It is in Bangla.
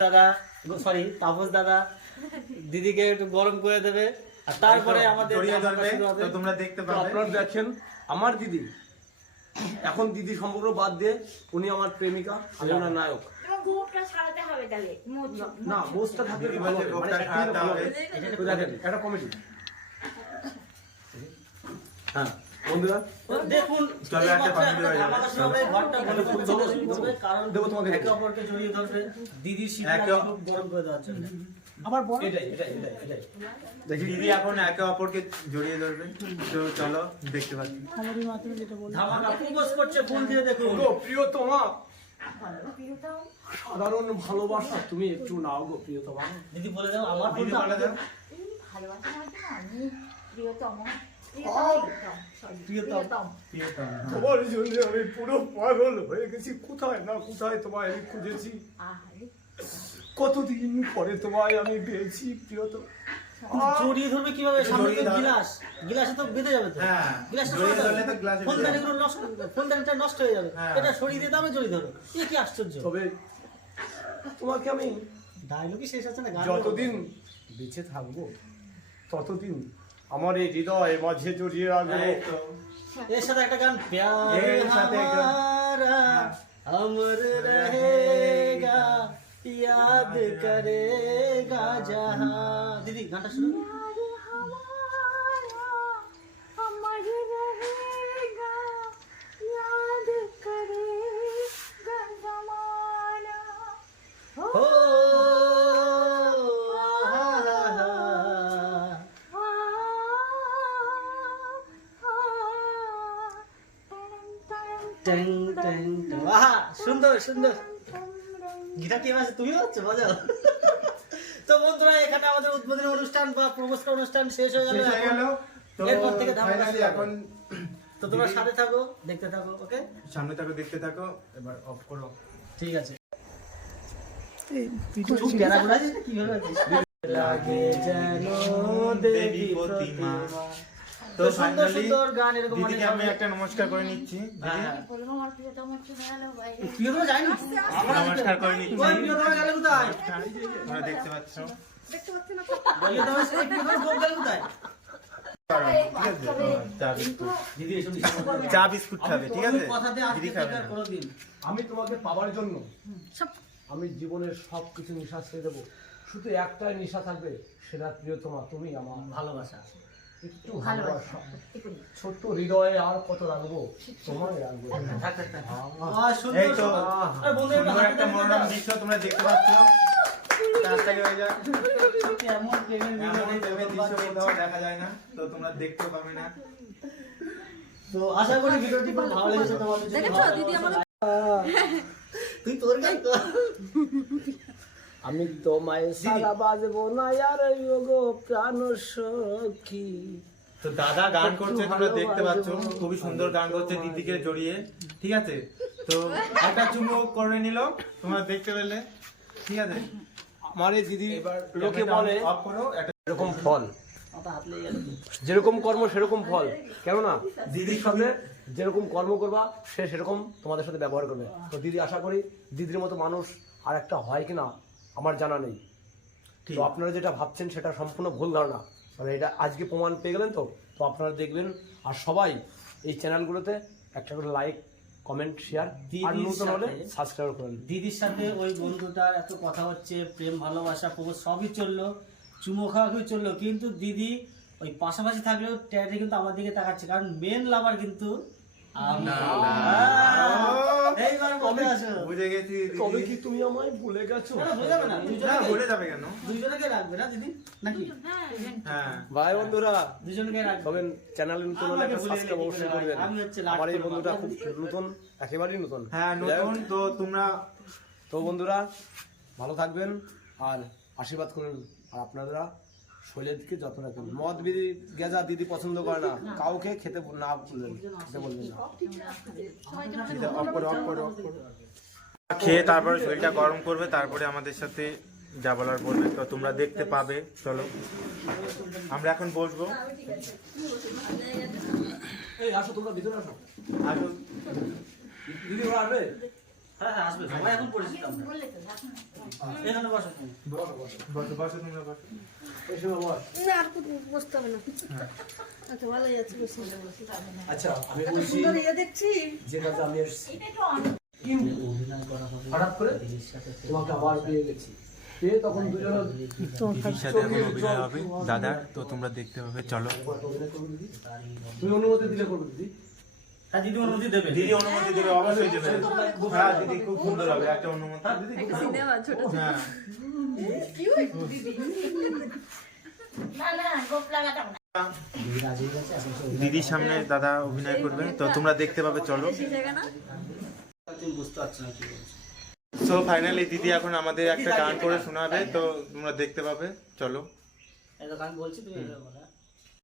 দাদা সরি তাপস দাদা দিদিকে একটু গরম করে দেবে। আর তারপরে আমাদের তোমরা দেখতে পাবে। আপনারা দেখেন আমার দিদি এখন দিদি সম্পর্ক বাদ দিয়ে উনি আমার প্রেমিকা আমি ওনার নায়ক। না মোস্টটা থাকলে মানে কমেডি। হ্যাঁ। বন্ধুরা দেখুন চলো একটা মাত্র হয়ে যাবে। ধামাকা শুরু হবে, ঘরটা ভালো করে দেবো, ছেলে শুরু করবে, কারণ দেবো তোমাকে একে অপরকে জড়িয়ে ধরবে দিদির শীতটা খুব গরম করে দেওয়ার জন্য। এটাই এটাই এটাই এটাই। দেখি। দিদি এখন একে অপরকে জড়িয়ে ধরবে। তো চলো দেখতে পাচ্ছি। ধামাকা প্রপোজ করছে ফুল দিয়ে গো প্রিয়তম। সাধারণ ভালোবাসা তুমি একটু নাও গো প্রিয়তমা। দিদি বলে দাও আমার দিদি বলে দাও। ভালোবাসা মানে আমি প্রিয়তম। তোমার জন্য আমি পুরো পাগল হয়ে গেছি কোথায় না কোথায় তোমায় আমি খুঁজেছি কতদিন পরে তোমায় আমি পেয়েছি প্রিয়তম জড়িয়ে ধরবে কীভাবে সামনে তো গিলাস গিলাসে তো বেঁধে যাবে তো গিলাসটা জড়িয়ে সরাতে ধরলে হবে। তো গ্লাসে বেঁধে ফুলদানিগুলো নষ্ট ফুলদানিটা নষ্ট হয়ে যাবে। এটা সরিয়ে দিয়ে দামে জড়িয়ে ধরো এ কি আশ্চর্য তবে তোমাকে আমি ডায়লগই শেষ আছে না যতদিন বেঁচে থাকব ততদিন আমার এই হৃদয় মাঝে জড়িয়ে রাখবো এই তো। এর সাথে একটা গান প্যার এর সাথে একটা- হামারা অমর रहेगा याद करेगा जहां দিদি গানটা শুনো ট্যাং ট্যাং। আহা সুন্দর সুন্দর। গিটার কে বাজে? তুমি বাজছো বাজাও তো বন্ধুরা এখানে আমাদের উদ্বোধনী অনুষ্ঠান বা প্রবেশকা অনুষ্ঠান শেষ হয়ে গেল। এরপর থেকে ধামাকা। এখন তো তোমরা সাথে থাকো দেখতে থাকো ওকে? সামনে থাকো দেখতে থাকো এবার অফ করো। ঠিক আছে। আছে লাগে যেন দেবী প্রতিমা। তো সুন্দর সুন্দর গান এরকম অনেক আমি একটা নমস্কার করে নিচ্ছি। হ্যাঁ। প্রিয়তম যায়নি? নমস্কার করে নিচ্ছি। প্রিয়তমা গেল কোথায় তোমরা দেখতে পাচ্ছ। প্রিয়তমা সে প্রিয়তমা গোপ গেল কোথায়? চা বিস্কুট। দিদি এসব চা বিস্কুট খাবে ঠিক আছে? দিদি খাবে কোনোদিন আমি তোমাকে পাওয়ার জন্য আমি জীবনের সব কিছু নিশা ছেড়ে দেবো। শুধু একটাই নেশা থাকবে সেটা প্রিয়তমা তুমি আমার। ভালোবাসা। একটু ভালোবাসা। ছোট্ট হৃদয়ে আর কত রাখব? তোমায় রাখব। বন্ধু, একটু মনোরম দৃশ্য তোমরা দেখতে পাচ্ছ। হয়ে দেখা যায় না তো তোমরা দেখতেও পাবে না। তো আশা করি ভিডিওটি খুব ভালো লেগেছে তোমাদের যদি ভালো তুই তোর গান তো আমি তোমায় সারা বাজবো না আর গো প্রাণ সখী। তো দাদা গান করছে তোমরা দেখতে পাচ্ছ খুবই সুন্দর গান করছে দিদিকে জড়িয়ে ঠিক আছে? তো একটা চুমো করে নিল তোমরা দেখতে পেলে ঠিক আছে? আমার এই দিদি লোকে বলে অফ করো একটা এরকম ফল। যেরকম কর্ম সেরকম ফল। কেননা দিদির সাথে যেরকম কর্ম করবা সে সেরকম তোমাদের সাথে ব্যবহার করবে। তো দিদি আশা করি দিদির মতো মানুষ আর একটা হয় কিনা আমার জানা নেই। তো আপনারা যেটা ভাবছেন সেটা সম্পূর্ণ ভুল ধারণা। মানে এটা আজকে প্রমাণ পেয়ে গেলেন তো। তো আপনারা দেখবেন আর সবাই এই চ্যানেলগুলোতে একটা করে লাইক কমেন্ট শেয়ার আর নতুন হলে সাবস্ক্রাইব করেন দিদির সাথে ওই বন্ধুটার এত কথা হচ্ছে প্রেম ভালোবাসা প্রবোধ সবই চলল। চুমো খাওয়াকেও চলল। কিন্তু দিদি ওই পাশাপাশি থাকলেও ট্যাটে কিন্তু আমার দিকে তাকাচ্ছে। কারণ মেন লাভার কিন্তু আমি। না, এইবার বলে আসো? বুঝে গেছি তবে কি তুমি আমায় ভুলে গেছো? না, ভুলে যাবে না না দুজনকে বলে যাবে কেন? দুজনকে রাখবে না দিদি? নাকি? হ্যাঁ। ভাই বন্ধুরা দুজনকে রাখবে। তবে চ্যানেল নতুন হলে একটা সাবস্ক্রাইব অবশ্যই করবেন। আমি হচ্ছে লাট আমার এই বন্ধুটা খুব নতুন একেবারেই নতুন। হ্যাঁ নতুন তো তোমরা তো বন্ধুরা ভালো থাকবেন আর আশীর্বাদ করুন। আর আপনারা শরীরের দিকে যত্ন রাখবেন মদ বিড়ি গেজা দিদি পছন্দ করে না কাউকে খেতে না খেতে বলবেন না। অফ করো অফ করো অফ করো। খেয়ে তারপরে শরীরটা গরম করবে তারপরে আমাদের সাথে যা বলার বলবে। তো তোমরা দেখতে পাবে চলো। আমরা এখন বসবো। এই আসো তোমরা ভিতরে আসো। আসুন। দিদি ওরা আসবে? হ্যাঁ হ্যাঁ আসবে। সবাই এখন পরিচিত আমরা। তো এখানে বসো তুমি। বসো বসো তোমরা বসো। এই সময় না আর বসতে হবে না। আচ্ছা ভালোই আছে আচ্ছা আমি বলছি সুন্দর ইয়ে দেখছি। যে কাজে আমি এসেছি। এটা একটু অন- কিন্তু অভিনয় করা হবে হঠাৎ করে তোমাকে আবার পেয়ে গেছি। তখন দুজনে দিদির সাথে এখন অভিনয় হবে। দাদার তো তোমরা দেখতে পাবে চলো। দিদি। তুমি অনুমতি দিলে করব দিদি। হ্যাঁ দিদি অনুমতি দেবে। দিদি অনুমতি দেবে অবশ্যই দেবে। হ্যাঁ দিদি খুব সুন্দর হবে একটা অনুমতি। হ্যাঁ দিদি হ্যাঁ। দিদি হয়ে দিদির সামনে দাদা অভিনয় করবে তো তোমরা দেখতে পাবে চলো। সো ফাইনালি দিদি এখন আমাদের একটা গান করে শোনাবে তো তোমরা দেখতে পাবে চলো। গান বলছি তুমি হ্যাঁ?